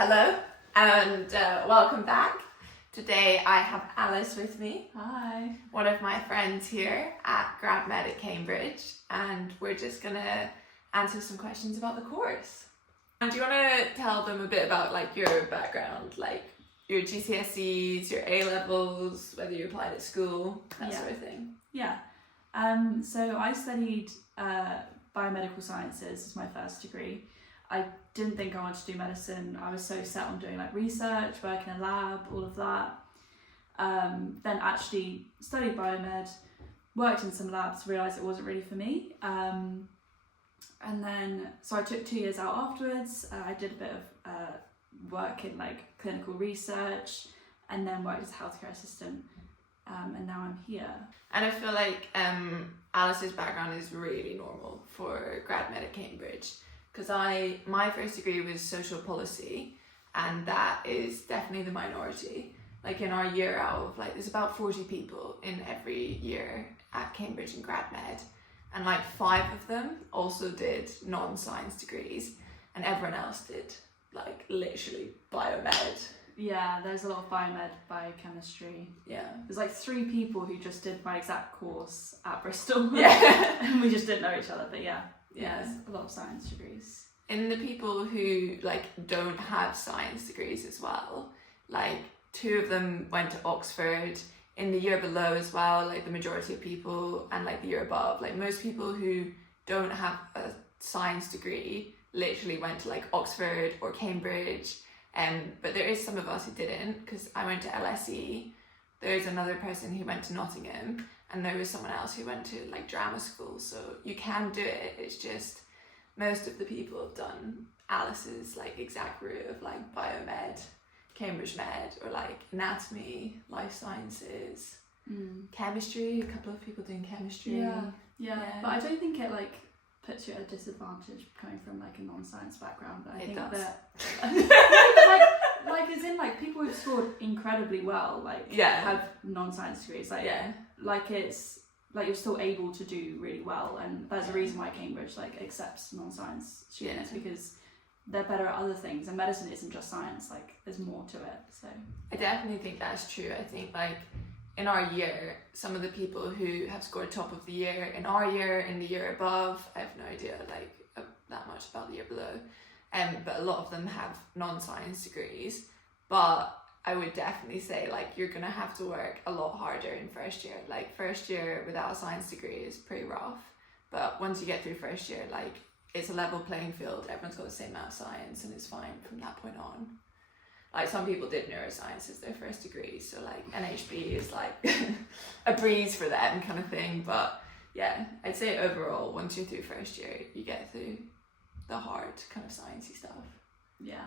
Hello and welcome back. Today I have Alice with me. Hi. One of my friends here at GRAD at Cambridge, and we're just gonna answer some questions about the course. And do you want to tell them a bit about like your background, like your GCSEs, your A levels, whether you applied at school, that sort of thing? Yeah. So I studied biomedical sciences as my first degree. I didn't think I wanted to do medicine. I was so set on doing like research, working in a lab, all of that. Then actually studied biomed, worked in some labs, realised it wasn't really for me. And then, so I took 2 years out afterwards. I did a bit of work in like clinical research and then worked as a healthcare assistant. And now I'm here. And I feel like Alice's background is really normal for GRAD at Cambridge. Because my first degree was social policy, and that is definitely the minority. Like in our year out of like, there's about 40 people in every year at Cambridge and GRAD Med, and like 5 of them also did non-science degrees, and everyone else did like literally biomed. Yeah, there's a lot of biomed, biochemistry. Yeah. There's like 3 people who just did my exact course at Bristol. Yeah. And we just didn't know each other, but yeah. Yeah. There's a lot of science degrees. And the people who like don't have science degrees as well, like 2 of them went to Oxford. In the year below as well, like the majority of people, and like the year above, like most people who don't have a science degree literally went to like Oxford or Cambridge. But there is some of us who didn't, because I went to LSE. There's another person who went to Nottingham, and there was someone else who went to like drama school. So you can do it. It's just most of the people have done Alice's like exact route of like biomed, Cambridge Med, or like anatomy, life sciences, chemistry. A couple of people doing chemistry. Yeah. But I don't think it like puts you at a disadvantage coming from like a non-science background. But I think does. that like as in like people who've scored incredibly well, like have non-science degrees, like it's like you're still able to do really well, and that's the reason why Cambridge like accepts non-science students, because they're better at other things, and medicine isn't just science, like there's more to it. So I definitely think that's true. I think like in our year, some of the people who have scored top of the year in our year, in the year above, I have no idea like that much about the year below, but a lot of them have non-science degrees. But I would definitely say like you're gonna have to work a lot harder in first year. Like first year without a science degree is pretty rough, but once you get through first year, like it's a level playing field. Everyone's got the same amount of science, and it's fine from that point on. Like some people did neuroscience as their first degree, so like NHB is like a breeze for them kind of thing. But yeah, I'd say overall, once you're through first year, you get through the hard kind of sciencey stuff. Yeah.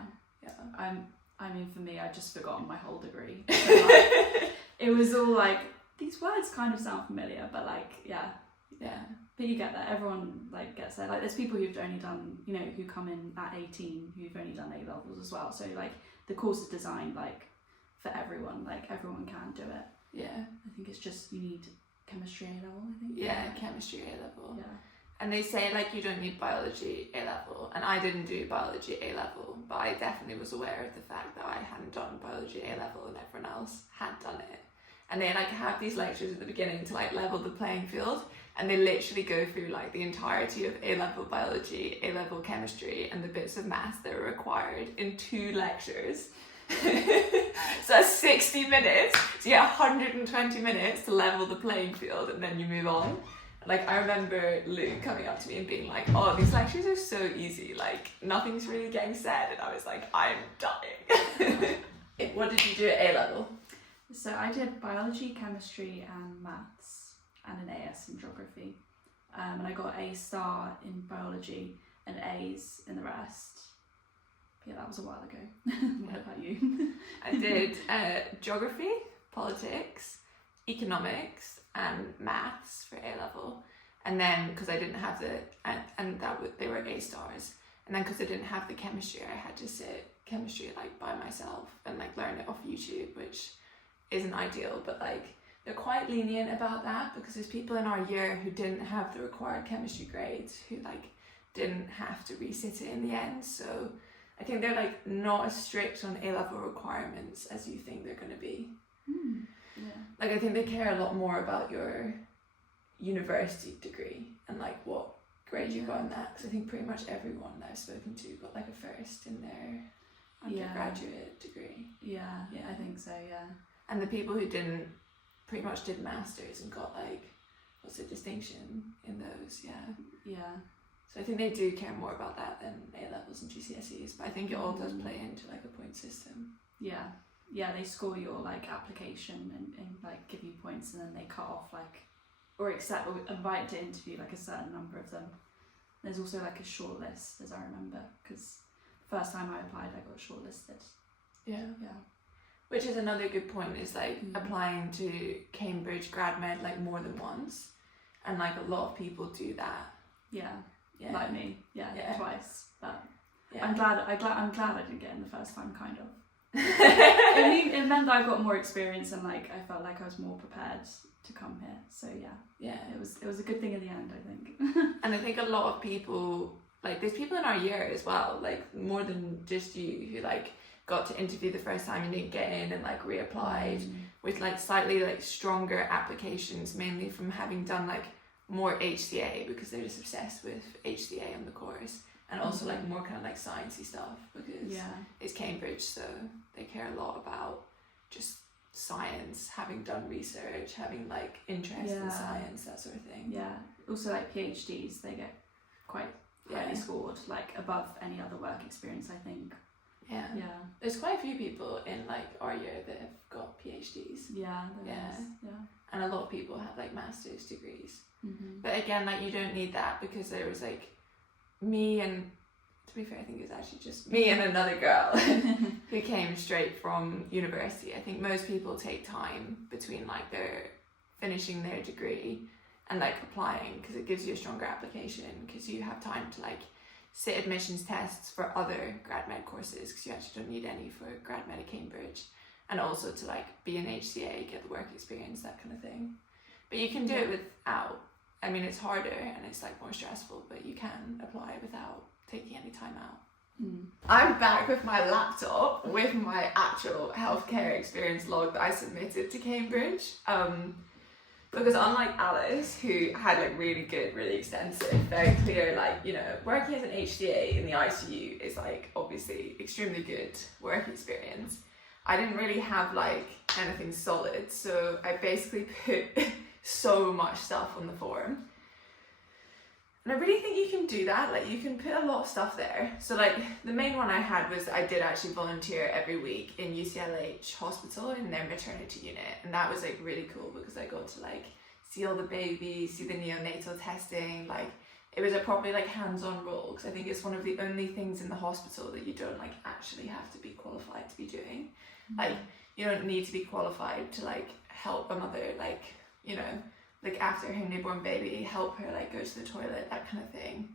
I mean, for me, I'd just forgotten my whole degree. So, like, it was all like, these words kind of sound familiar, but like, yeah. But you get that. Everyone like gets there. Like, there's people who've only done, you know, who come in at 18 who've only done A levels as well. So like, the course is designed like for everyone. Like everyone can do it. Yeah. I think it's just you need chemistry A level. I think. Yeah, chemistry A level. Yeah. And they say like you don't need biology A level, and I didn't do biology A level, but I definitely was aware of the fact that I hadn't done biology A level and everyone else had done it. And they like have these lectures at the beginning to like level the playing field, and they literally go through like the entirety of A level biology, A level chemistry, and the bits of maths that are required in 2 lectures. So that's 60 minutes. So you get 120 minutes to level the playing field, and then you move on. Like I remember Luke coming up to me and being like, "Oh, these lectures are so easy. Like nothing's really getting said," and I was like, "I'm dying." What did you do at A level? So I did biology, chemistry, and maths, and an AS in geography. And I got A star in biology and A's in the rest. Yeah, that was a while ago. What about you? I did geography, politics, economics, and maths for A level. And then because I didn't have they were A stars. And then because I didn't have the chemistry, I had to sit chemistry like by myself and like learn it off YouTube, which isn't ideal, but like they're quite lenient about that, because there's people in our year who didn't have the required chemistry grades who like didn't have to resit it in the end. So I think they're like not as strict on A-level requirements as you think they're going to be. Yeah. Like I think they care a lot more about your university degree and like what grade you got in that, because I think pretty much everyone that I've spoken to got like a first in their undergraduate degree. Yeah, I think so, yeah. And the people who didn't pretty much did masters and got like, what's the distinction in those, Yeah. So I think they do care more about that than A-levels and GCSEs, but I think it all does play into like a point system. Yeah, they score your like application and like give you points, and then they cut off like, or accept or invite to interview like a certain number of them. There's also like a short list, as I remember, because the first time I applied I got shortlisted. Yeah. Which is another good point, is like applying to Cambridge GradMed like more than once, and like a lot of people do that. Yeah. Like me, twice. But yeah. I'm glad I didn't get in the first time, kind of. It meant that I got more experience, and like I felt like I was more prepared to come here. So yeah, it was a good thing in the end, I think. And I think a lot of people, like there's people in our year as well, like more than just you, who like got to interview the first time and didn't get in and like reapplied with like slightly like stronger applications, mainly from having done like more HCA, because they're just obsessed with HCA on the course, and also like more kind of like sciencey stuff, because it's Cambridge, so they care a lot about just science, having done research, having like interest in science, that sort of thing. Yeah. Also like PhDs, they get quite highly scored, like above any other work experience, I think. Yeah. There's quite a few people in like our year that have got PhDs. Yeah. And a lot of people have like master's degrees. But again, like you don't need that, because there was like me and, to be fair, I think it's actually just me and another girl who came straight from university. I think most people take time between like their finishing their degree and like applying, because it gives you a stronger application, because you have time to like sit admissions tests for other GradMed courses, because you actually don't need any for GradMed at Cambridge, and also to like be an HCA, get the work experience, that kind of thing. But you can do it without. I mean, it's harder and it's like more stressful, but you can apply without taking any time out. I'm back with my laptop with my actual healthcare experience log that I submitted to Cambridge. Because unlike Alice, who had like really good, really extensive, very clear, like, you know, working as an HCA in the ICU is like obviously extremely good work experience. I didn't really have like anything solid, so I basically put so much stuff on the form. And I really think you can do that, like you can put a lot of stuff there. So like the main one I had was I did actually volunteer every week in UCLH hospital in their maternity unit, and that was like really cool, because I got to like see all the babies, see the neonatal testing. Like it was a properly like hands-on role, because I think it's one of the only things in the hospital that you don't like actually have to be qualified to be doing. Like you don't need to be qualified to like help a mother, like, you know, like after her newborn baby, help her like go to the toilet, that kind of thing,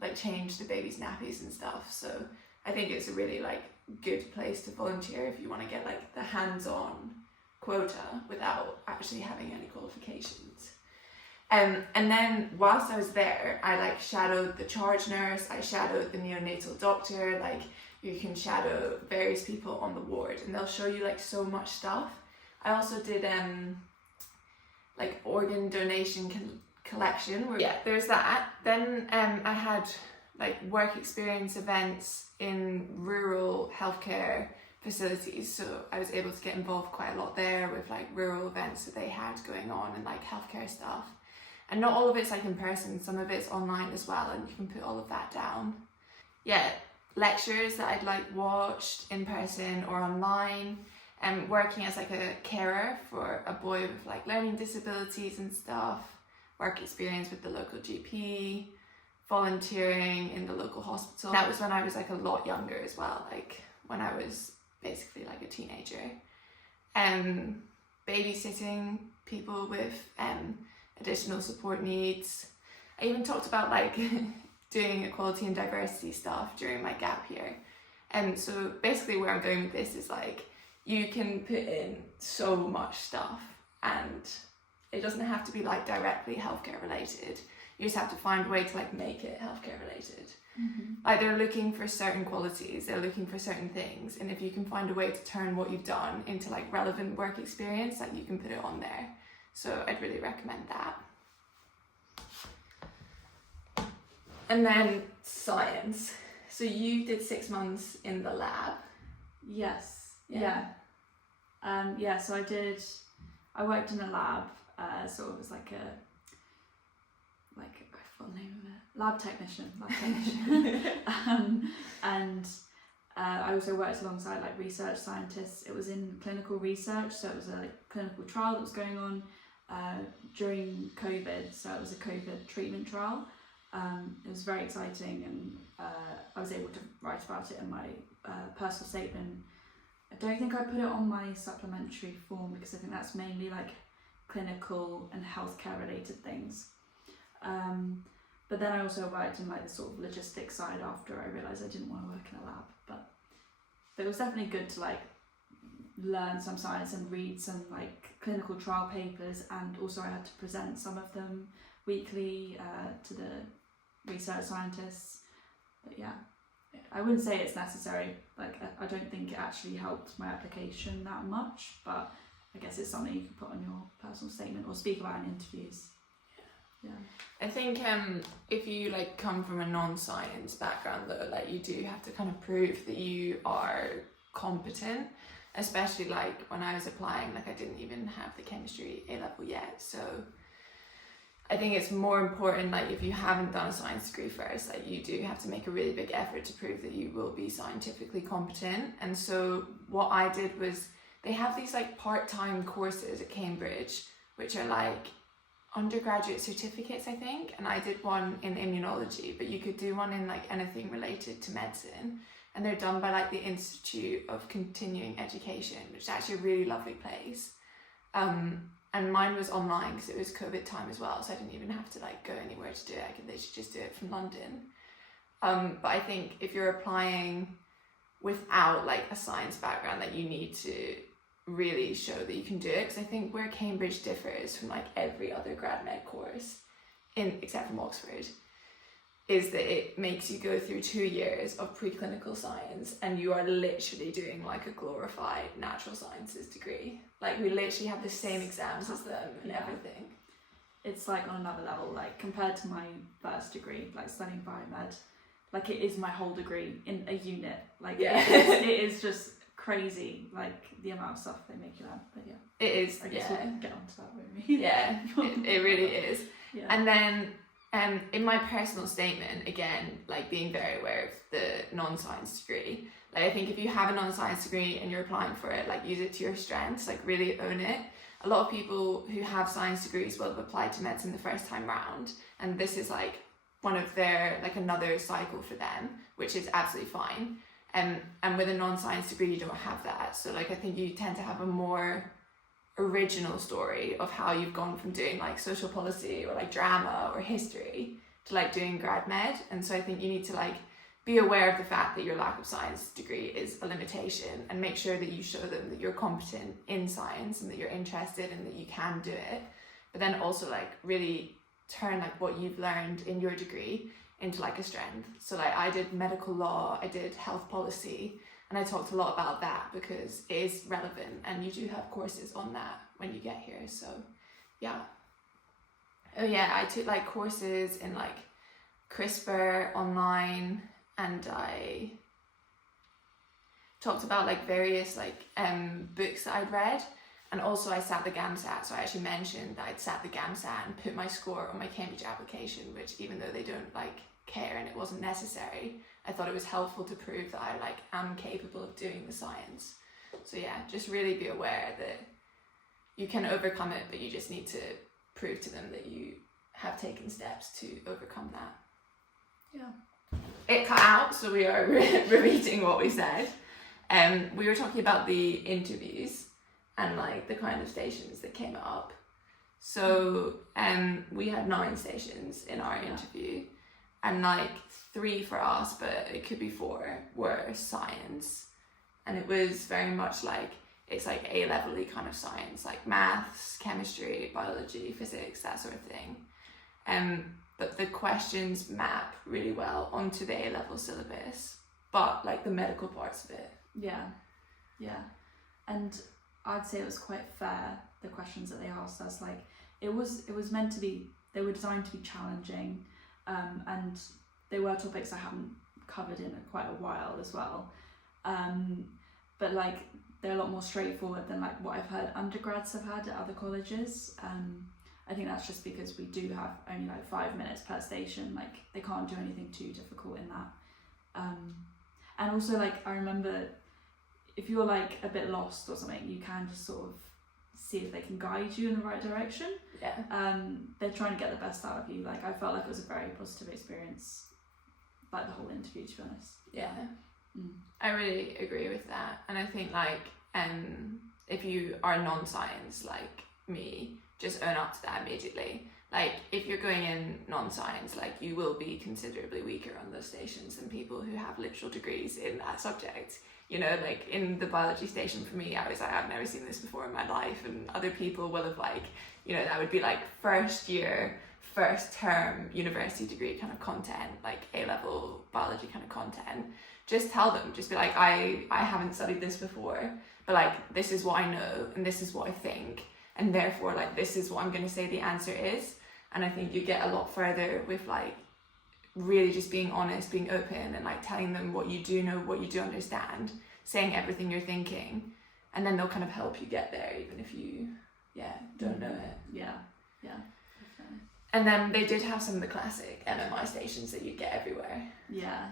like change the baby's nappies and stuff. So I think it's a really like good place to volunteer if you want to get like the hands-on quota without actually having any qualifications. And then whilst I was there, I like shadowed the charge nurse, I shadowed the neonatal doctor. Like you can shadow various people on the ward, and they'll show you like so much stuff. I also did like organ donation collection. There's that. Then I had like work experience events in rural healthcare facilities, so I was able to get involved quite a lot there with like rural events that they had going on and like healthcare stuff. And not all of it's like in person, some of it's online as well, and you can put all of that down. Lectures that I'd like watched in person or online. And working as like a carer for a boy with like learning disabilities and stuff, work experience with the local GP, volunteering in the local hospital. That was when I was like a lot younger as well, like when I was basically like a teenager. Babysitting people with additional support needs. I even talked about like doing equality and diversity stuff during my gap year. And so basically where I'm going with this is like, you can put in so much stuff, and it doesn't have to be like directly healthcare related. You just have to find a way to like make it healthcare related. Like they're looking for certain qualities, they're looking for certain things, and if you can find a way to turn what you've done into like relevant work experience, like you can put it on there. So I'd really recommend that. And then science. So you did 6 months in the lab. Yes. Yeah. So I worked in a lab, sort of as like I forgot the name of it. Lab technician. And I also worked alongside like research scientists. It was in clinical research, so it was a clinical trial that was going on during COVID. So it was a COVID treatment trial. It was very exciting, and I was able to write about it in my personal statement. I don't think I put it on my supplementary form because I think that's mainly like clinical and healthcare related things. But then I also worked in like the sort of logistics side after I realised I didn't want to work in a lab. But it was definitely good to like learn some science and read some like clinical trial papers, and also I had to present some of them weekly to the research scientists. But yeah, I wouldn't say it's necessary. Like I don't think it actually helped my application that much, but I guess it's something you can put on your personal statement or speak about in interviews. Yeah. I think if you like come from a non-science background though, like you do have to kind of prove that you are competent, especially like when I was applying, like I didn't even have the chemistry A level yet, so I think it's more important, like if you haven't done a science degree first, like you do have to make a really big effort to prove that you will be scientifically competent. And so what I did was, they have these like part-time courses at Cambridge, which are like undergraduate certificates, I think, and I did one in immunology, but you could do one in like anything related to medicine, and they're done by like the Institute of Continuing Education, which is actually a really lovely place. And mine was online because it was COVID time as well, so I didn't even have to like go anywhere to do it. I could literally just do it from London. But I think if you're applying without like a science background, that you need to really show that you can do it, because I think where Cambridge differs from like every other grad med course, except from Oxford, is that it makes you go through 2 years of preclinical science, and you are literally doing like a glorified natural sciences degree. Like we literally have the same exams as them and everything. It's like on another level, like compared to my first degree, like studying biomed, like it is my whole degree in a unit. Like it is just crazy, like the amount of stuff they make you learn. But yeah, it is. I guess we'll get onto that, won't we? Yeah, it really is. Yeah. And then in my personal statement, again, like being very aware of the non-science degree, like I think if you have a non-science degree and you're applying for it, like use it to your strengths, like really own it. A lot of people who have science degrees will have applied to medicine the first time round, and this is like one of their, like another cycle for them, which is absolutely fine. And with a non-science degree, you don't have that. So like I think you tend to have a more original story of how you've gone from doing like social policy or like drama or history to like doing grad med. And so I think you need to like be aware of the fact that your lack of science degree is a limitation, and make sure that you show them that you're competent in science and that you're interested and that you can do it. But then also like really turn like what you've learned in your degree into like a strength. So like I did medical law, I did health policy, and I talked a lot about that because it is relevant, and you do have courses on that when you get here. So yeah. Oh yeah, I took like courses in like CRISPR online, and I talked about like various like books that I'd read, and also I sat the GAMSAT. So I actually mentioned that I'd sat the GAMSAT and put my score on my Cambridge application, which even though they don't like care and it wasn't necessary, I thought it was helpful to prove that I like am capable of doing the science. So yeah, just really be aware that you can overcome it, but you just need to prove to them that you have taken steps to overcome that. Yeah. It cut out, so we are repeating what we said. We were talking about the interviews and like the kind of stations that came up. So we had 9 stations in our interview, and like 3 for us, but it could be 4, were science. And it was very much like, it's like A-level-y kind of science, like maths, chemistry, biology, physics, that sort of thing. but the questions map really well onto the A-level syllabus, but like the medical parts of it. Yeah, and I'd say it was quite fair, the questions that they asked us. Like it was meant to be, they were designed to be challenging, and they were topics I hadn't covered in quite a while as well, but like they're a lot more straightforward than like what I've heard undergrads have had at other colleges. I think that's just because we do have only like 5 minutes per station. Like they can't do anything too difficult in that. And also, like, I remember if you're like a bit lost or something, you can just sort of see if they can guide you in the right direction. Yeah. They're trying to get the best out of you. Like I felt like it was a very positive experience, like the whole interview, to be honest. Yeah. I really agree with that. And I think like if you are non-science like me, just own up to that immediately. Like if you're going in non-science, like you will be considerably weaker on those stations than people who have literal degrees in that subject. You know, like in the biology station for me, I was like, I've never seen this before in my life, and other people will have like, you know, that would be like first year, first term university degree kind of content, like A-level biology kind of content. Just tell them, just be like, I haven't studied this before, but like this is what I know and this is what I think, and therefore like this is what I'm going to say the answer is. And I think you get a lot further with like really just being honest, being open, and like telling them what you do know, what you do understand, saying everything you're thinking, and then they'll kind of help you get there even if you don't know it. Yeah, definitely. And then they did have some of the classic MMI stations that you get everywhere. Yeah.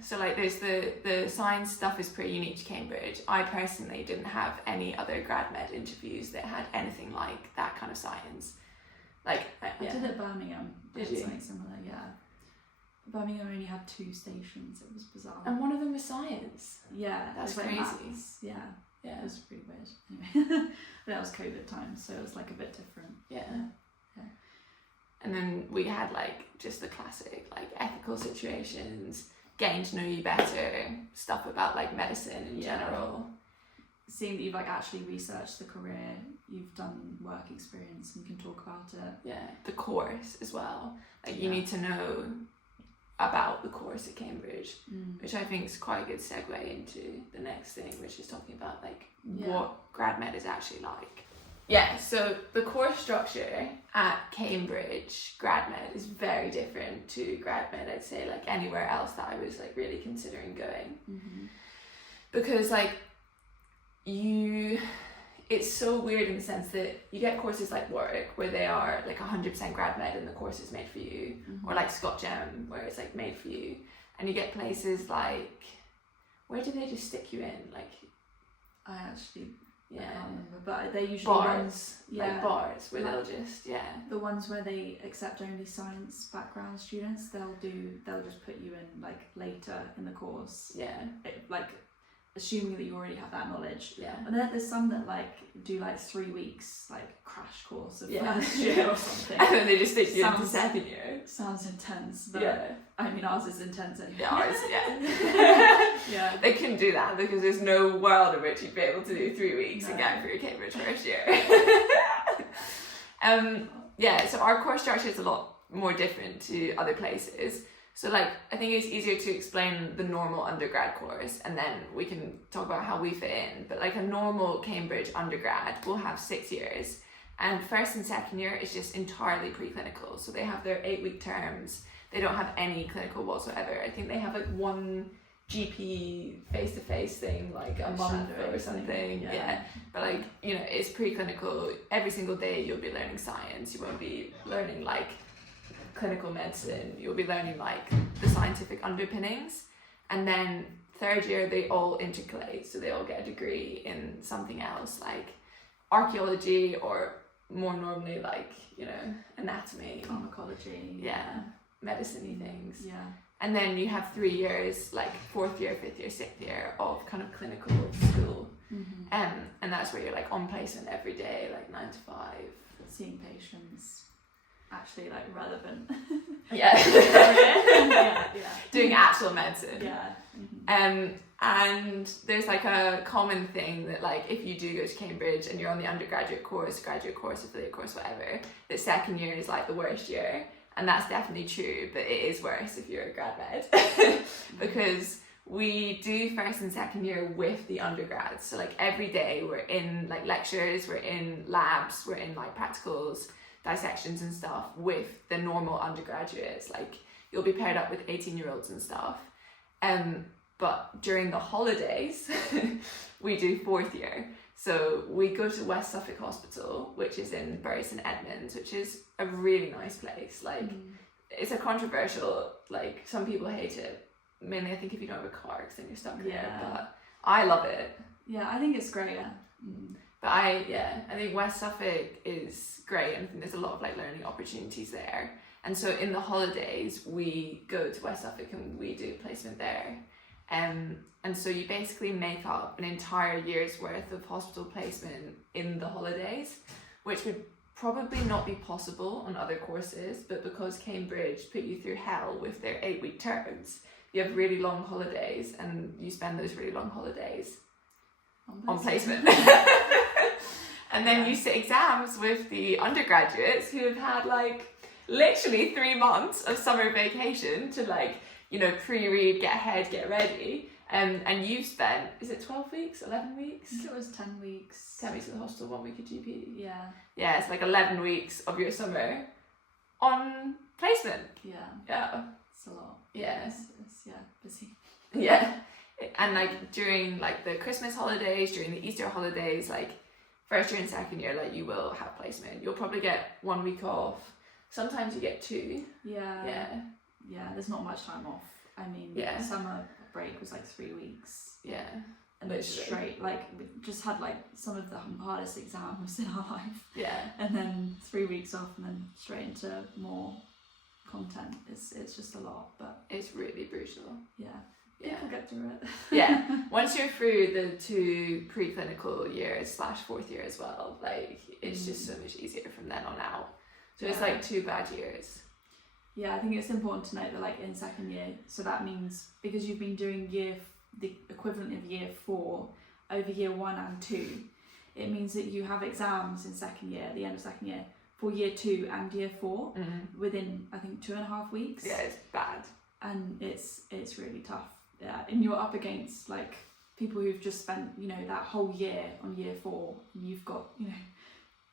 So like there's the science stuff is pretty unique to Cambridge. I personally didn't have any other grad med interviews that had anything like that kind of science. Like I did at Birmingham. Did you? Something similar, yeah. Birmingham only had 2 stations. It was bizarre. And one of them was science. Yeah, That's it was like crazy. maths. Yeah. Yeah. It was pretty weird. Anyway, that was COVID time, so it was like a bit different. Yeah. Yeah. And then we had like just the classic like ethical situations, getting to know you better, stuff about like medicine in general. Seeing that you've like actually researched the career, you've done work experience and you can talk about it. Yeah. The course as well. Like you need to know about the course at Cambridge, which I think is quite a good segue into the next thing, which is talking about like what grad med is actually like. Yeah, so the course structure at Cambridge grad med is very different to grad med, I'd say, like anywhere else that I was like really considering going. Because like it's so weird in the sense that you get courses like Warwick where they are like 100% grad med and the course is made for you, or like ScotGem where it's like made for you, and you get places like, where do they just stick you in? Like I actually yeah, I can't remember, but they usually bars, like bars where they'll just the ones where they accept only science background students, they'll just put you in like later in the course, like assuming that you already have that knowledge. And then there's some that like do like 3 weeks like crash course of first year or something, and then they just stick you into second year. Sounds intense, but I mean ours is intense anyway. Ours, they couldn't do that because there's no world in which you'd be able to do 3 weeks and get through Cambridge first year. So our course structure is a lot more different to other places. So like I think it's easier to explain the normal undergrad course and then we can talk about how we fit in. But like a normal Cambridge undergrad will have 6 years, and first and second year is just entirely preclinical. So they have their 8-week terms. They don't have any clinical whatsoever. I think they have like one GP face-to-face thing like a month or something. But like, you know, it's preclinical. Every single day you'll be learning science. You won't be learning like clinical medicine. You'll be learning like the scientific underpinnings, and then third year they all intercalate, so they all get a degree in something else like archaeology, or more normally like, you know, anatomy, pharmacology, medicine-y things. And then you have 3 years, like 4th year, 5th year, 6th year of kind of clinical school. And that's where you're like on placement every day, like 9 to 5, seeing patients, actually like relevant. Doing actual medicine. And there's like a common thing that like if you do go to Cambridge and you're on the undergraduate course, graduate course, affiliate course, whatever, the second year is like the worst year, And that's definitely true, but it is worse if you're a grad med because we do first and second year with the undergrads. So like every day we're in like lectures, we're in labs, we're in like practicals, dissections and stuff with the normal undergraduates. Like you'll be paired up with 18-year-olds and stuff. But during the holidays, we do fourth year. So we go to West Suffolk Hospital, which is in Bury St Edmunds, which is a really nice place. Like it's a controversial, like some people hate it. Mainly I think if you don't have a car, because then you're stuck there. But I love it. Yeah, I think it's great. But I think West Suffolk is great, and I think there's a lot of like learning opportunities there. And so in the holidays, we go to West Suffolk and we do placement there. And so you basically make up an entire year's worth of hospital placement in the holidays, which would probably not be possible on other courses, but because Cambridge put you through hell with their 8-week terms, you have really long holidays and you spend those really long holidays on placement. And then you sit exams with the undergraduates who have had like literally 3 months of summer vacation to like, you know, pre-read, get ahead, get ready. And you've spent, is it 12 weeks, 11 weeks? I think it was 10 weeks. 10 weeks at the hostel, 1 week at GP. Yeah. Yeah, it's like 11 weeks of your summer on placement. Yeah. Yeah. It's a lot. Yeah. It's busy. Yeah. And like during like the Christmas holidays, during the Easter holidays, like first year and second year, like you will have placement. You'll probably get 1 week off. Sometimes you get 2. Yeah. Yeah. Yeah, there's not much time off. I mean, summer break was like 3 weeks. Yeah. And then straight, like, we just had like some of the hardest exams in our life. Yeah. And then 3 weeks off and then straight into more content. It's just a lot, but it's really brutal. Yeah. People get through it. Yeah. Once you're through the 2 preclinical years / fourth year as well, like it's just so much easier from then on out. So it's like 2 bad years. Yeah, I think it's important to note that like in second year, so that means because you've been doing the equivalent of year 4 over year 1 and 2, it means that you have exams in second year, at the end of second year, for year 2 and year 4 within I think 2.5 weeks. Yeah, it's bad. And it's really tough. Yeah, and you're up against like people who've just spent, you know, that whole year on year 4, and you've got, you know,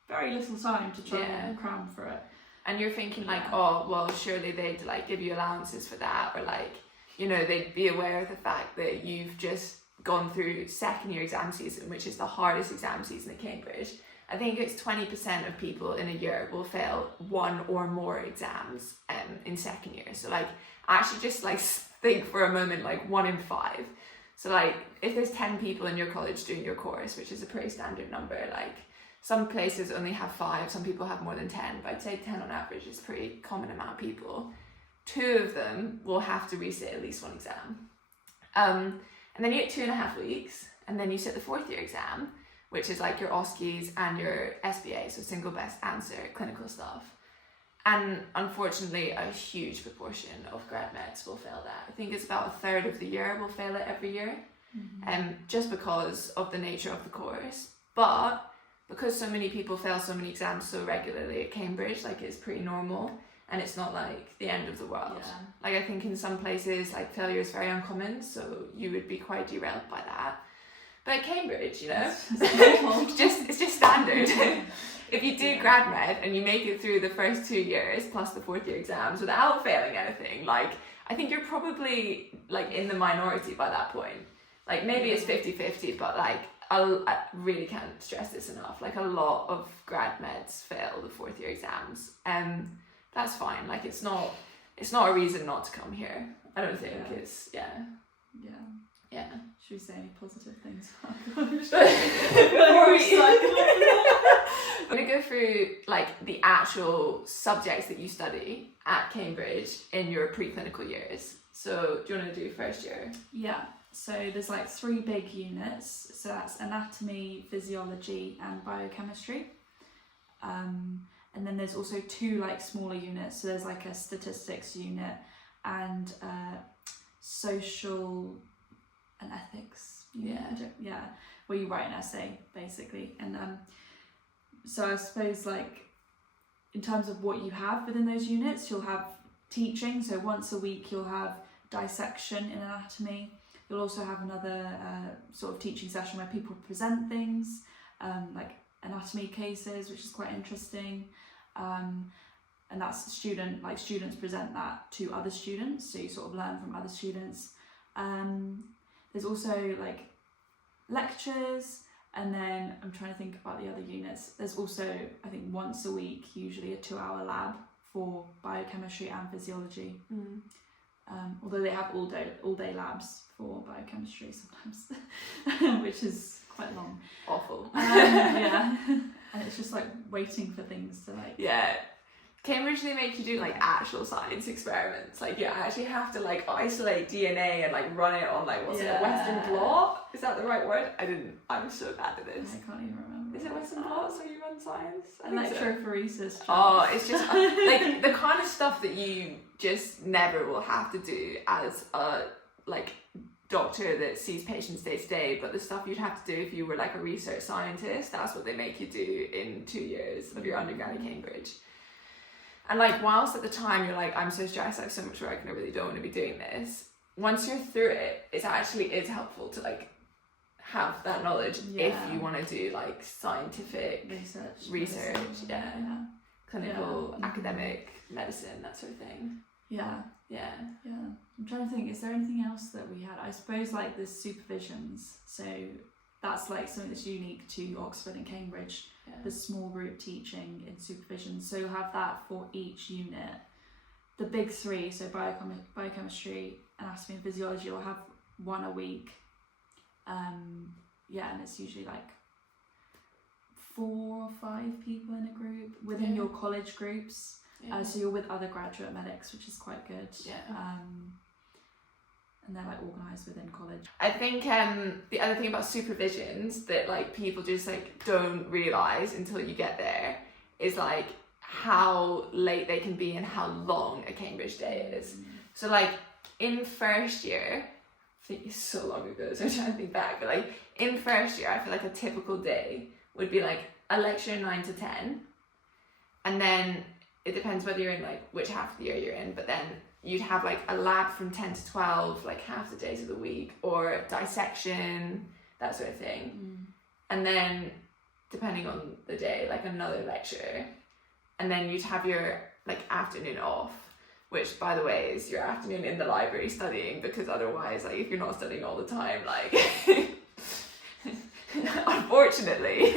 very little time to try and cram for it. And you're thinking like, oh, well, surely they'd like give you allowances for that, or like, you know, they'd be aware of the fact that you've just gone through second year exam season, which is the hardest exam season at Cambridge. I think it's 20% of people in a year will fail 1 or more exams in second year. So like, actually just like think for a moment, like 1 in 5. So like, if there's 10 people in your college doing your course, which is a pretty standard number, like some places only have 5, some people have more than 10, but I'd say 10 on average is a pretty common amount of people. 2 of them will have to resit at least 1 exam. And then you get 2.5 weeks, and then you sit the fourth year exam, which is like your OSCEs and your SBA, so single best answer, clinical stuff. And unfortunately, a huge proportion of grad meds will fail that. I think it's about 1/3 of the year will fail it every year, just because of the nature of the course. But because so many people fail so many exams so regularly at Cambridge, like it's pretty normal, and it's not like the end of the world. Yeah. Like I think in some places, like failure is very uncommon, so you would be quite derailed by that. But at Cambridge, you know, it's just standard. If you do grad med and you make it through the first 2 years plus the fourth year exams without failing anything, like I think you're probably like in the minority by that point. Like maybe it's 50-50, but like I really can't stress this enough. Like a lot of grad meds fail the fourth year exams, and that's fine. Like it's not a reason not to come here. I don't think it's Yeah. Should we say any positive things? I'm going to go through like the actual subjects that you study at Cambridge in your preclinical years. So do you want to do first year? Yeah. So there's like 3 big units. So that's anatomy, physiology, and biochemistry. And then there's also 2 like smaller units. So there's like a statistics unit and social and ethics. Yeah, where you write an essay basically. And so I suppose like in terms of what you have within those units, you'll have teaching. So once a week you'll have dissection in anatomy. You'll also have another sort of teaching session where people present things, like anatomy cases, which is quite interesting. And that's students present that to other students, so you sort of learn from other students. There's also like lectures, and then I'm trying to think about the other units. There's also, I think, once a week, usually a 2-hour lab for biochemistry and physiology. Although they have all day labs for biochemistry sometimes, which is quite long. Awful. Yeah, and it's just like waiting for things to like. Yeah. Cambridge, they make you do like actual science experiments. Like you actually have to like isolate DNA and like run it on like what's it, Western blot? Is that the right word? I'm so bad at this. I can't even remember. Is it Western blot? So you run science? Electrophoresis. Oh, it's just like the kind of stuff that you just never will have to do as a like doctor that sees patients day to day, but the stuff you'd have to do if you were like a research scientist, that's what they make you do in 2 years of your undergrad at Cambridge. And like whilst at the time you're like, I'm so stressed, I have so much work and I really don't want to be doing this, once you're through it, it actually is helpful to like have that knowledge if you want to do like scientific research, clinical, academic, medicine, that sort of thing. Yeah. I'm trying to think, is there anything else that we had? I suppose like the supervisions, so that's like something that's unique to Oxford and Cambridge. The small group teaching in supervision, so you'll have that for each unit. The big three, so biochemistry, anatomy and physiology, will have one a week. And it's usually like 4 or 5 people in a group within your college groups. So you're with other graduate medics, which is quite good. And they're like organised within college. I think the other thing about supervisions that like people just like don't realise until you get there is like how late they can be and how long a Cambridge day is. So like in first year, I think it's so long ago, so I'm trying to think back, but like in first year I feel like a typical day would be like a lecture 9 to 10, and then it depends whether you're in like which half of the year you're in, but then you'd have like a lab from 10 to 12, like half the days of the week, or dissection, that sort of thing. And then depending on the day, like another lecture. And then you'd have your like afternoon off, which by the way is your afternoon in the library studying, because otherwise like if you're not studying all the time, like unfortunately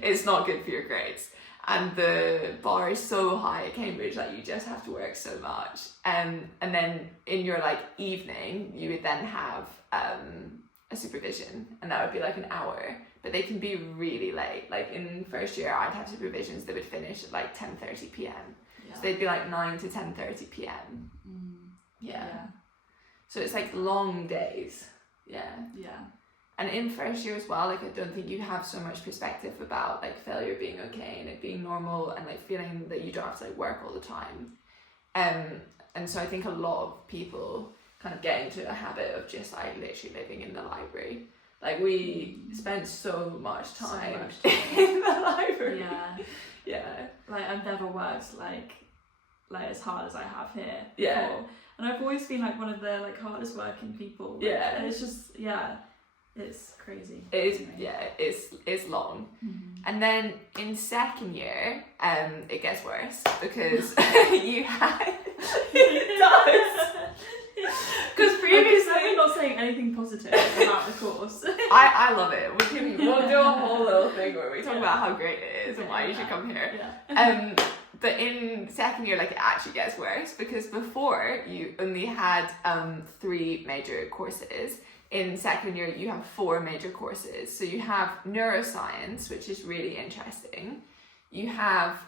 it's not good for your grades. And the bar is so high at Cambridge that you just have to work so much. And then in your like evening, you would then have a supervision, and that would be like an hour, but they can be really late. Like in first year, I'd have supervisions that would finish at like 10:30 p.m. So they'd be like 9 to 10:30 p.m. So it's like long days. And in first year as well, like I don't think you have so much perspective about like failure being okay and it being normal, and like feeling that you don't have to like work all the time. And so I think a lot of people kind of get into a habit of just like literally living in the library. Like we spent so much time in the library. Like I've never worked like as hard as I have here before. And I've always been like one of the like hardest working people. And it's just it's crazy. It's long. And then in second year, it gets worse because you had it does. Because previously, I'm not saying anything positive about the course. I love it. We'll do a whole little thing where we talk about how great it is and why you should come here. But in second year, like it actually gets worse, because before you only had 3 major courses. In second year, you have 4 major courses. So you have neuroscience, which is really interesting. You have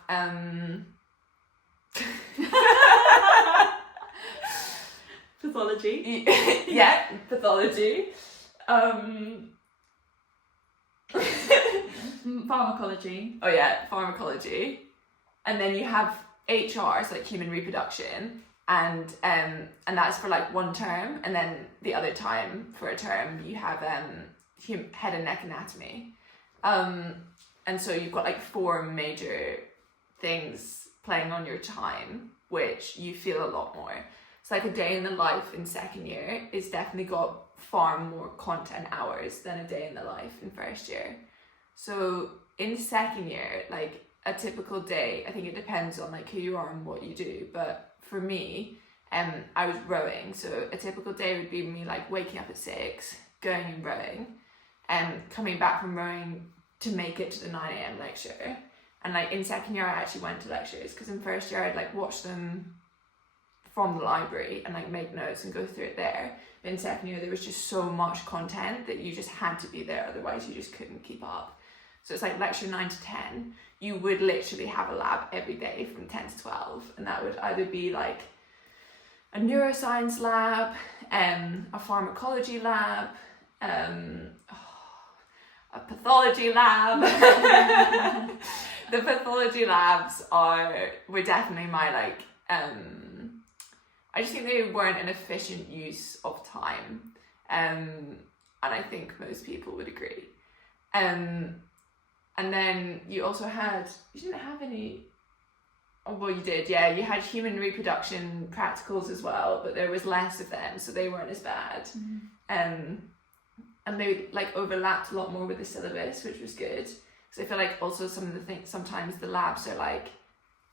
pathology. Pathology. Pharmacology. Oh yeah, pharmacology. And then you have HR, so like human reproduction. And that's for like 1 term, and then the other time for a term you have head and neck anatomy, and so you've got like 4 major things playing on your time, which you feel a lot more. It's like a day in the life in second year is definitely got far more content hours than a day in the life in first year. So in second year, like a typical day, I think it depends on like who you are and what you do. But for me, I was rowing. So a typical day would be me like waking up at 6, going and rowing, and coming back from rowing to make it to the 9 a.m. lecture. And like in second year, I actually went to lectures, because in first year I'd like watch them from the library and like make notes and go through it there. But in second year, there was just so much content that you just had to be there, otherwise you just couldn't keep up. So it's like lecture 9 to 10, you would literally have a lab every day from 10 to 12, and that would either be like a neuroscience lab, a pharmacology lab, a pathology lab. The pathology labs were definitely my like, I just think they weren't an efficient use of time, and I think most people would agree. And then you also you didn't have any, oh well you did, yeah, you had human reproduction practicals as well, but there was less of them, so they weren't as bad. And they like overlapped a lot more with the syllabus, which was good. So I feel like also some of the things, sometimes the labs are like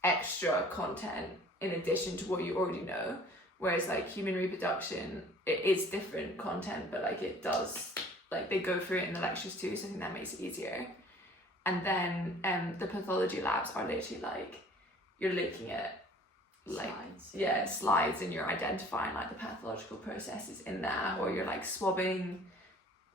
extra content in addition to what you already know. Whereas like human reproduction, it is different content, but like it does, like they go through it in the lectures too, so I think that makes it easier. And then the pathology labs are literally like, you're looking at like slides, and you're identifying like the pathological processes in that, or you're like swabbing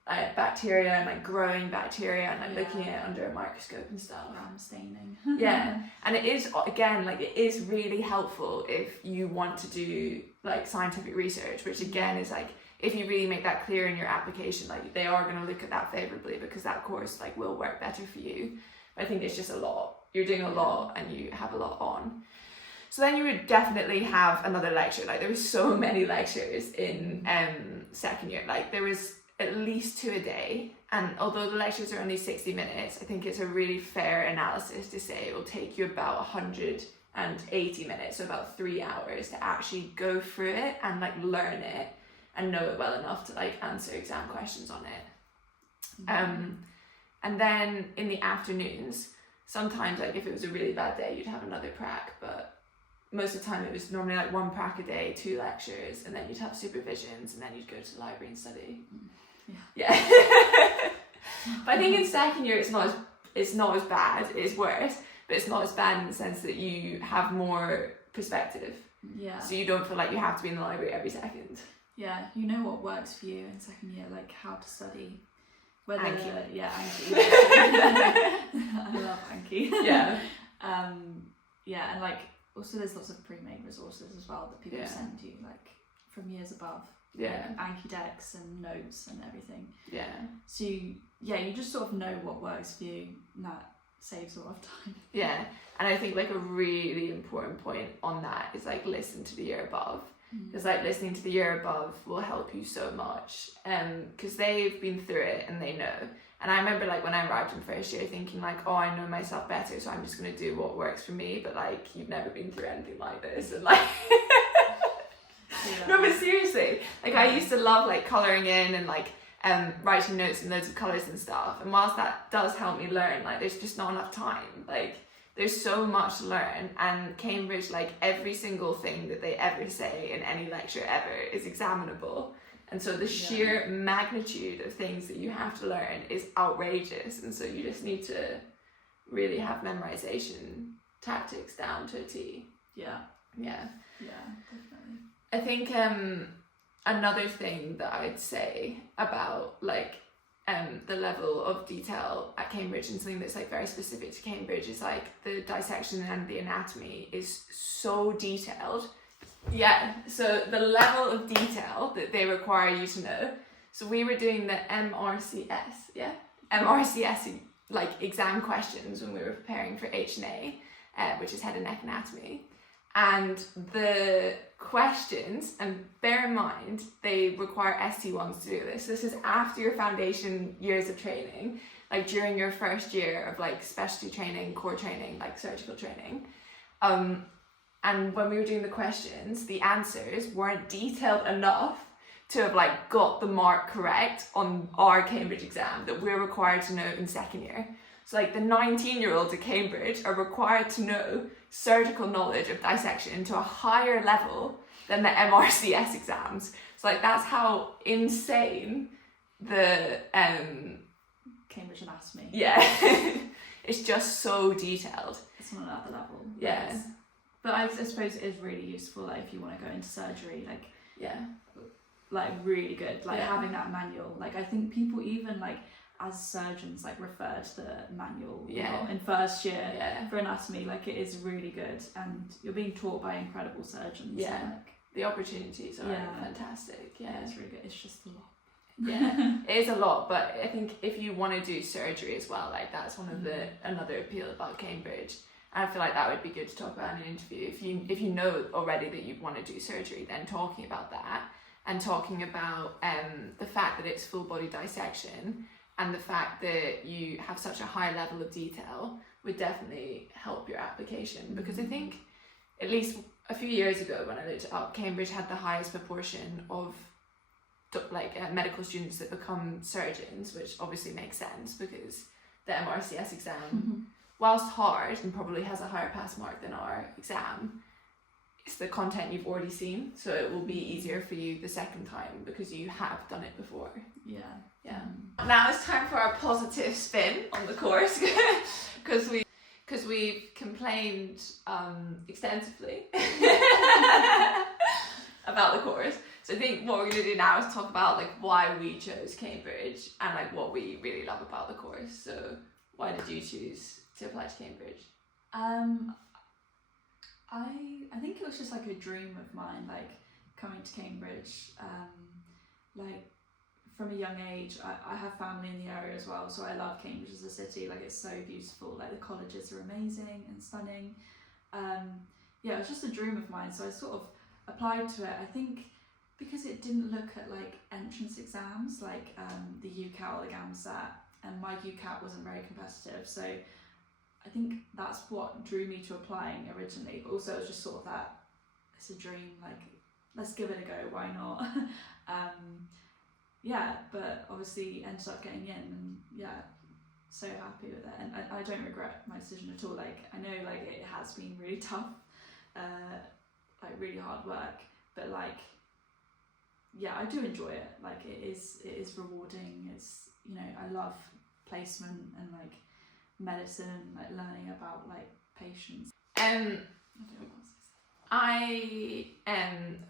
bacteria and like growing bacteria and like looking at it under a microscope and stuff. Staining. Yeah, and it is, again, like it is really helpful if you want to do like scientific research, which again is like, if you really make that clear in your application, like they are going to look at that favorably, because that course like will work better for you. But I think it's just a lot, you're doing a lot and you have a lot on. So then you would definitely have another lecture. Like there was so many lectures in second year, like there was at least 2 a day, and although the lectures are only 60 minutes, I think it's a really fair analysis to say it will take you about 180 minutes, so about 3 hours, to actually go through it and like learn it and know it well enough to like answer exam questions on it. And then in the afternoons, sometimes like if it was a really bad day, you'd have another prac, but most of the time it was normally like 1 prac a day, 2 lectures, and then you'd have supervisions, and then you'd go to the library and study. Yeah. But I think in second year it's not as bad, it's worse, but it's not as bad in the sense that you have more perspective. Yeah. So you don't feel like you have to be in the library every second. Yeah, you know what works for you in second year, like how to study. Whether Anki. Yeah, Anki. I love Anki. Yeah. Yeah, and like also there's lots of pre-made resources as well that people send you, like from years above. Yeah. Like Anki decks and notes and everything. Yeah. So you just sort of know what works for you, and that saves a lot of time. Yeah, and I think like a really important point on that is like listen to the year above. Because like listening to the year above will help you so much, because they've been through it and they know. And I remember like when I arrived in first year thinking like, oh, I know myself better, so I'm just going to do what works for me. But like, you've never been through anything like this, and like no, but seriously, like I used to love like colouring in and like writing notes in loads of colours and stuff, and whilst that does help me learn, like there's just not enough time. Like there's so much to learn, and Cambridge, like every single thing that they ever say in any lecture ever is examinable, and so the sheer magnitude of things that you have to learn is outrageous, and so you just need to really have memorization tactics down to a T. Yeah Definitely. I think another thing that I'd say about like the level of detail at Cambridge, and something that's like very specific to Cambridge, is like the dissection and the anatomy is so detailed. Yeah, so the level of detail that they require you to know. So we were doing the MRCS like exam questions when we were preparing for H&A, which is head and neck anatomy. And the questions, and bear in mind, they require ST1s to do this. This is after your foundation years of training, like during your first year of like specialty training, core training, like surgical training. And when we were doing the questions, the answers weren't detailed enough to have like got the mark correct on our Cambridge exam that we're required to know in second year. So like the 19-year-olds at Cambridge are required to know surgical knowledge of dissection to a higher level than the MRCS exams. So like that's how insane the Cambridge anatomy. Yeah. It's just so detailed. It's on another level. Yeah. But I suppose it is really useful, like if you want to go into surgery, like yeah, like really good, like having that manual. Like I think people even like as surgeons like refer to the manual in first year for anatomy. Like it is really good, and you're being taught by incredible surgeons. Yeah, and, like, the opportunities are fantastic. Yeah, it's really good. It's just a lot. Yeah, it is a lot, but I think if you want to do surgery as well, like that's one of the another appeal about Cambridge. And I feel like that would be good to talk about in an interview. If you know already that you want to do surgery, then talking about that and talking about the fact that it's full body dissection and the fact that you have such a high level of detail would definitely help your application. Because I think at least a few years ago when I looked it up, Cambridge had the highest proportion of medical students that become surgeons, which obviously makes sense because the MRCS exam, whilst hard and probably has a higher pass mark than our exam, it's the content you've already seen, so it will be easier for you the second time because you have done it before. Yeah. Now it's time for our positive spin on the course because we've complained extensively about the course. So I think what we're going to do now is talk about like why we chose Cambridge and like what we really love about the course. So why did you choose to apply to Cambridge? I think it was just like a dream of mine, like coming to Cambridge. Like from a young age, I have family in the area as well, so I love Cambridge as a city. Like it's so beautiful. Like the colleges are amazing and stunning. Yeah, it was just a dream of mine. So I sort of applied to it. I think because it didn't look at like entrance exams like the UCAT or the GAMSAT, and my UCAT wasn't very competitive. So I think that's what drew me to applying originally, but also it was just sort of that, it's a dream, like let's give it a go, why not? Yeah, but obviously ended up getting in, and yeah, so happy with it, and I don't regret my decision at all. Like I know like it has been really tough, like really hard work, but like yeah, I do enjoy it. Like it is rewarding. It's, you know, I love placement and like medicine, like learning about like patients. I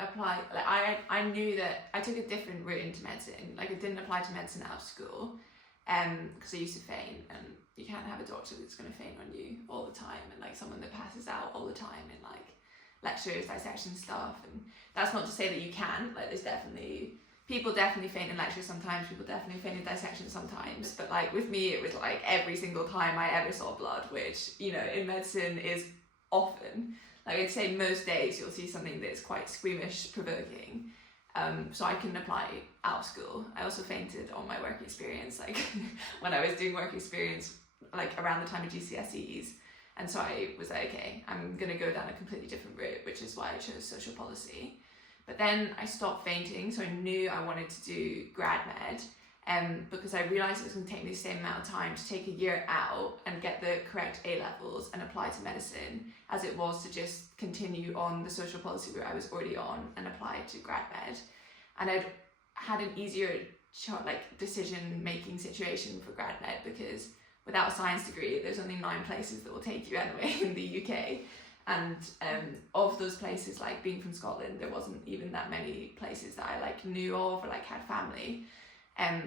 applied, like I knew that I took a different route into medicine. Like I didn't apply to medicine out of school because I used to faint, and you can't have a doctor that's going to faint on you all the time, and like someone that passes out all the time in like lectures, dissection stuff. And that's not to say that you can, like there's definitely, people definitely faint in lectures sometimes, people definitely faint in dissection sometimes, but like with me it was like every single time I ever saw blood, which, you know, in medicine is often, like I'd say most days you'll see something that's quite squeamish provoking. So I couldn't apply out of school. I also fainted on my work experience, like when I was doing work experience like around the time of GCSEs. And so I was like, okay, I'm going to go down a completely different route, which is why I chose social policy. But then I stopped fainting, so I knew I wanted to do grad med, because I realised it was going to take me the same amount of time to take a year out and get the correct A-levels and apply to medicine as it was to just continue on the social policy route I was already on and apply to grad med. And I'd had an easier decision-making situation for grad med because without a science degree, there's only 9 places that will take you anyway in the UK. And of those places, like being from Scotland, there wasn't even that many places that I like knew of or like had family.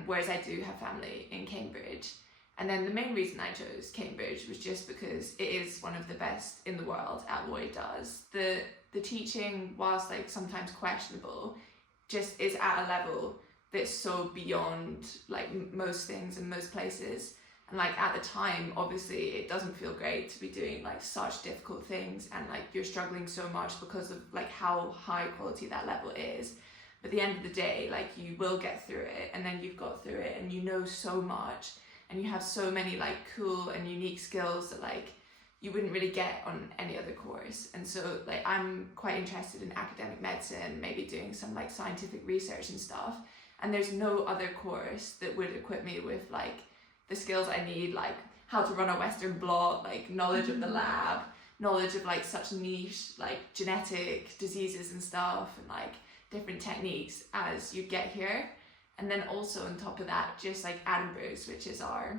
Whereas I do have family in Cambridge. And then the main reason I chose Cambridge was just because it is one of the best in the world at what it does. The teaching, whilst like sometimes questionable, just is at a level that's so beyond like most things in most places. And like at the time, obviously it doesn't feel great to be doing like such difficult things, and like you're struggling so much because of like how high quality that level is. But at the end of the day, like you will get through it, and then you've got through it and you know so much, and you have so many like cool and unique skills that like you wouldn't really get on any other course. And so like I'm quite interested in academic medicine, maybe doing some like scientific research and stuff, and there's no other course that would equip me with like the skills I need, like how to run a Western blot, like knowledge of the lab, knowledge of like such niche like genetic diseases and stuff, and like different techniques as you get here. And then also on top of that, just like Addenbrooke's, which is our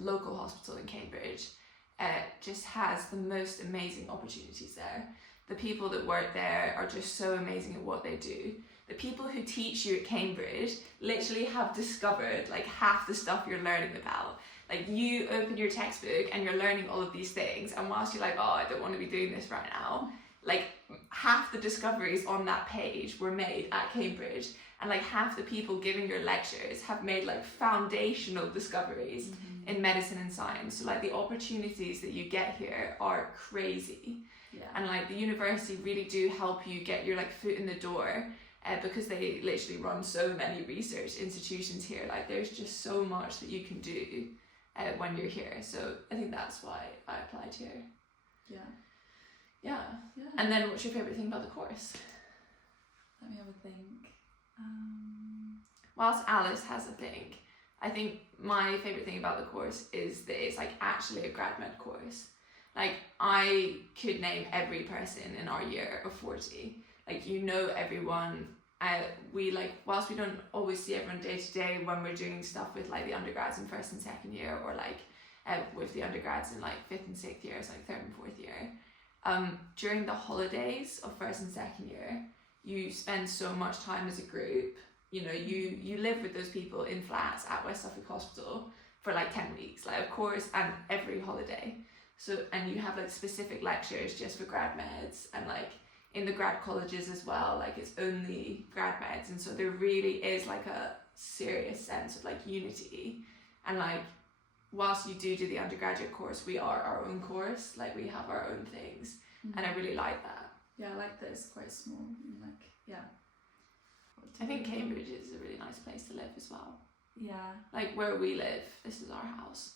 local hospital in Cambridge, just has the most amazing opportunities there. The people that work there are just so amazing at what they do. The people who teach you at Cambridge literally have discovered like half the stuff you're learning about. Like you open your textbook and you're learning all of these things, and whilst you're like, oh, I don't want to be doing this right now, like half the discoveries on that page were made at Cambridge, and like half the people giving your lectures have made like foundational discoveries in medicine and science. So like the opportunities that you get here are crazy. And like the university really do help you get your like foot in the door, because they literally run so many research institutions here. Like there's just so much that you can do when you're here. So I think that's why I applied here. Yeah. And then what's your favourite thing about the course? Let me have a think. Whilst Alice has a think, I think my favourite thing about the course is that it's like actually a grad med course. Like I could name every person in our year of 40. Like you know everyone. We like, whilst we don't always see everyone day to day when we're doing stuff with like the undergrads in first and second year, or like with the undergrads in like fifth and sixth years, like third and fourth year. During the holidays of first and second year, you spend so much time as a group. You know, you live with those people in flats at West Suffolk Hospital for like 10 weeks, like of course, and every holiday. So, and you have like specific lectures just for grad meds, and like in the grad colleges as well, like it's only grad meds. And so there really is like a serious sense of like unity. And like, whilst you do the undergraduate course, we are our own course, like we have our own things. And I really like that. Yeah, I like that it's quite small. And like, yeah. I think Cambridge is a really nice place to live as well. Yeah. Like where we live, this is our house,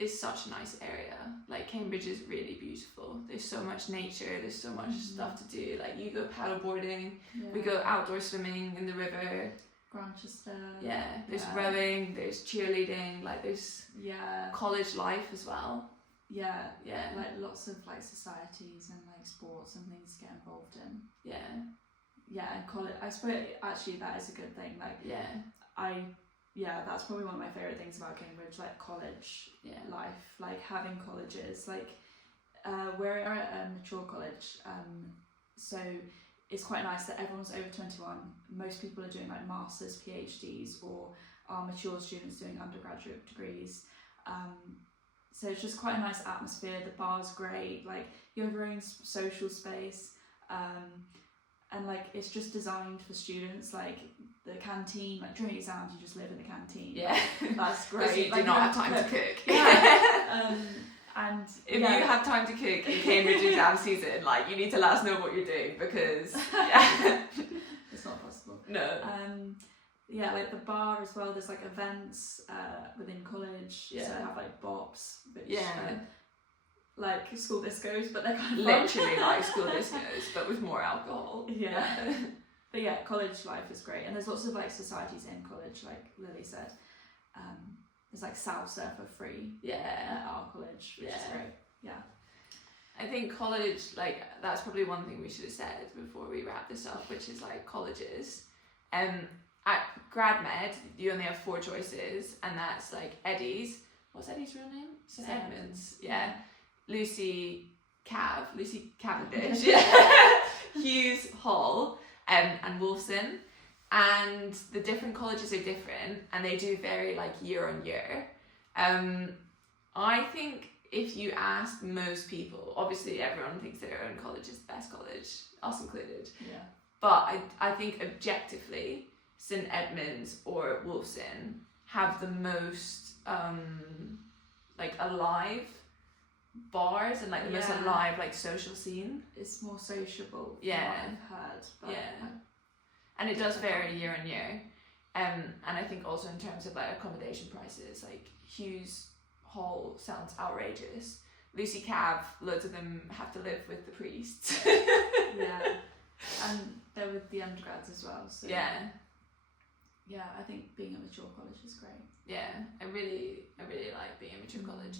it's such a nice area. Like Cambridge is really beautiful. There's so much nature, there's so much stuff to do. Like you go paddleboarding, we go outdoor swimming in the river. Grantchester. Yeah, there's rowing, there's cheerleading, like there's college life as well. Yeah, like lots of like societies and like sports and things to get involved in. And college, I suppose actually that is a good thing. Like that's probably one of my favourite things about Cambridge, like college life, like having colleges. Like we're at a mature college, so it's quite nice that everyone's over 21. Most people are doing like masters, PhDs, or are mature students doing undergraduate degrees. So it's just quite a nice atmosphere. The bar's great, like you have your own social space, and like it's just designed for students. Like the canteen, like during exams you just live in the canteen. That's great. Because you do not have time to cook. And if you have time to cook in Cambridge exam season, like you need to let us know what you're doing, because it's not possible. No. Like the bar as well, there's like events within college, so I have like bops, which like school discos, but they're kind of literally like school discos but with more alcohol. But yeah, college life is great, and there's lots of like societies in college, like Lily said. There's like salsa for free at our college, which is great. I think college, like that's probably one thing we should have said before we wrap this up, which is like colleges. At grad med, you only have 4 choices, and that's like Eddie's. What's Eddie's real name? St Edmunds. Lucy Cavendish. Hughes Hall, and Wolfson. And the different colleges are different, and they do vary like year on year. I think if you ask most people, obviously everyone thinks their own college is the best college, us included. But I think objectively, St Edmunds or Wolfson have the most like alive bars and like the most Yeah. alive like social scene. It's more sociable. from Yeah. what I've heard. But Yeah. And it does vary year on year. And I think also in terms of like accommodation prices, like Hughes Hall sounds outrageous. Lucy Cav, loads of them have to live with the priests. Yeah, and they're with the undergrads as well. So Yeah, I think being at mature college is great. yeah. I really like being in mature college.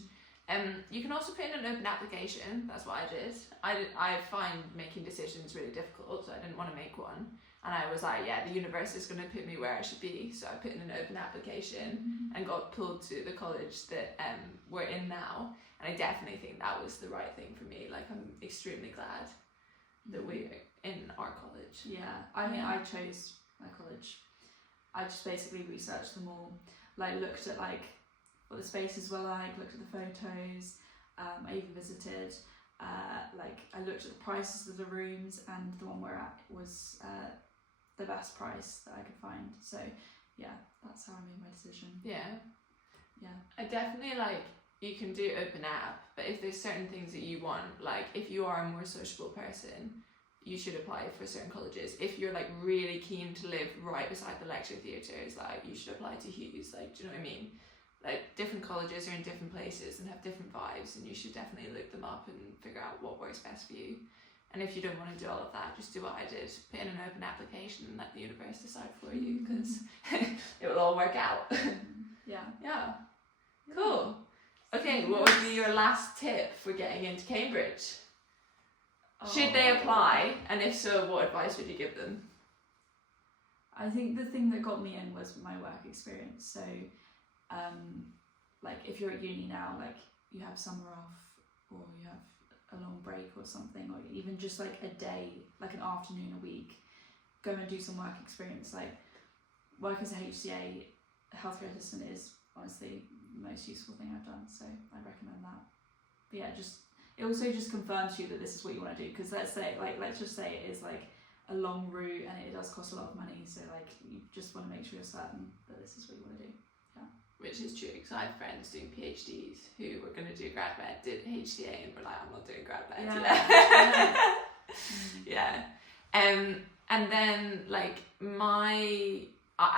You can also put in an open application. That's what I did. I find making decisions really difficult, so I didn't want to make one. And I was like, yeah, the universe is going to put me where I should be. So I put in an open application and got pulled to the college that we're in now. And I definitely think that was the right thing for me. Like, I'm extremely glad that we're in our college. Yeah, I mean, I chose my college. I just basically researched them all, like looked at like what the spaces were like, looked at the photos. I even visited. Like I looked at the prices of the rooms, and the one we're at was the best price that I could find. So yeah, that's how I made my decision. Yeah. Yeah. I definitely like, you can do open app, but if there's certain things that you want, like if you are a more sociable person, you should apply for certain colleges. If you're like really keen to live right beside the lecture theatres, like you should apply to Hughes. Like, do you know what I mean? Like different colleges are in different places and have different vibes, and you should definitely look them up and figure out what works best for you. And if you don't want to do all of that, just do what I did. Put in an open application and let the universe decide for you, because it will all work out. Yeah. Yeah. Cool. Okay, what would be your last tip for getting into Cambridge? Should they apply? And if so, what advice would you give them? I think the thing that got me in was my work experience. So, like if you're at uni now, like you have summer off, or you have a long break or something, or even just like a day, like an afternoon a week, go and do some work experience. Like work as a HCA healthcare assistant is honestly the most useful thing I've done, so I'd recommend that. But yeah, it also just confirms to you that this is what you want to do, because let's just say it is like a long route and it does cost a lot of money, so like you just want to make sure you're certain that this is what you want to do. Which is true, because I have friends doing PhDs who were going to do grad med, did HCA, and were like, I'm not doing grad med. Yeah. And then like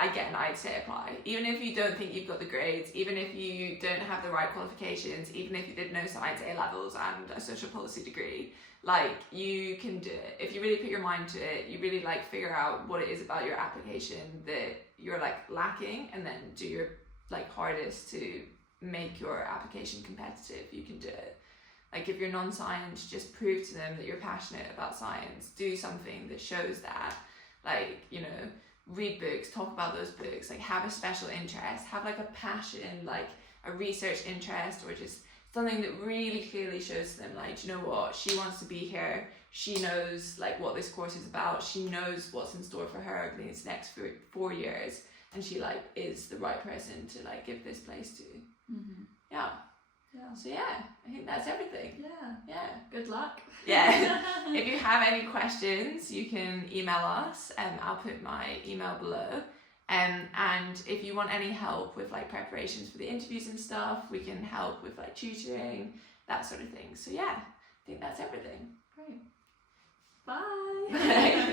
again, I'd say apply. Even if you don't think you've got the grades, even if you don't have the right qualifications, even if you did no science A levels and a social policy degree, like you can do it. If you really put your mind to it, you really like figure out what it is about your application that you're like lacking, and then do your like hardest to make your application competitive, you can do it. Like if you're non-science, just prove to them that you're passionate about science. Do something that shows that. Like, you know, read books, talk about those books, like have a special interest, have like a passion, like a research interest, or just something that really clearly shows to them, like, you know what, she wants to be here, she knows like what this course is about, she knows what's in store for her over these next 4 years, and she like is the right person to like give this place to. Yeah. So yeah, I think that's everything. Yeah. Good luck. Yeah. If you have any questions, you can email us. I'll put my email below. And if you want any help with like preparations for the interviews and stuff, we can help with like tutoring, that sort of thing. So yeah, I think that's everything. Great. Bye.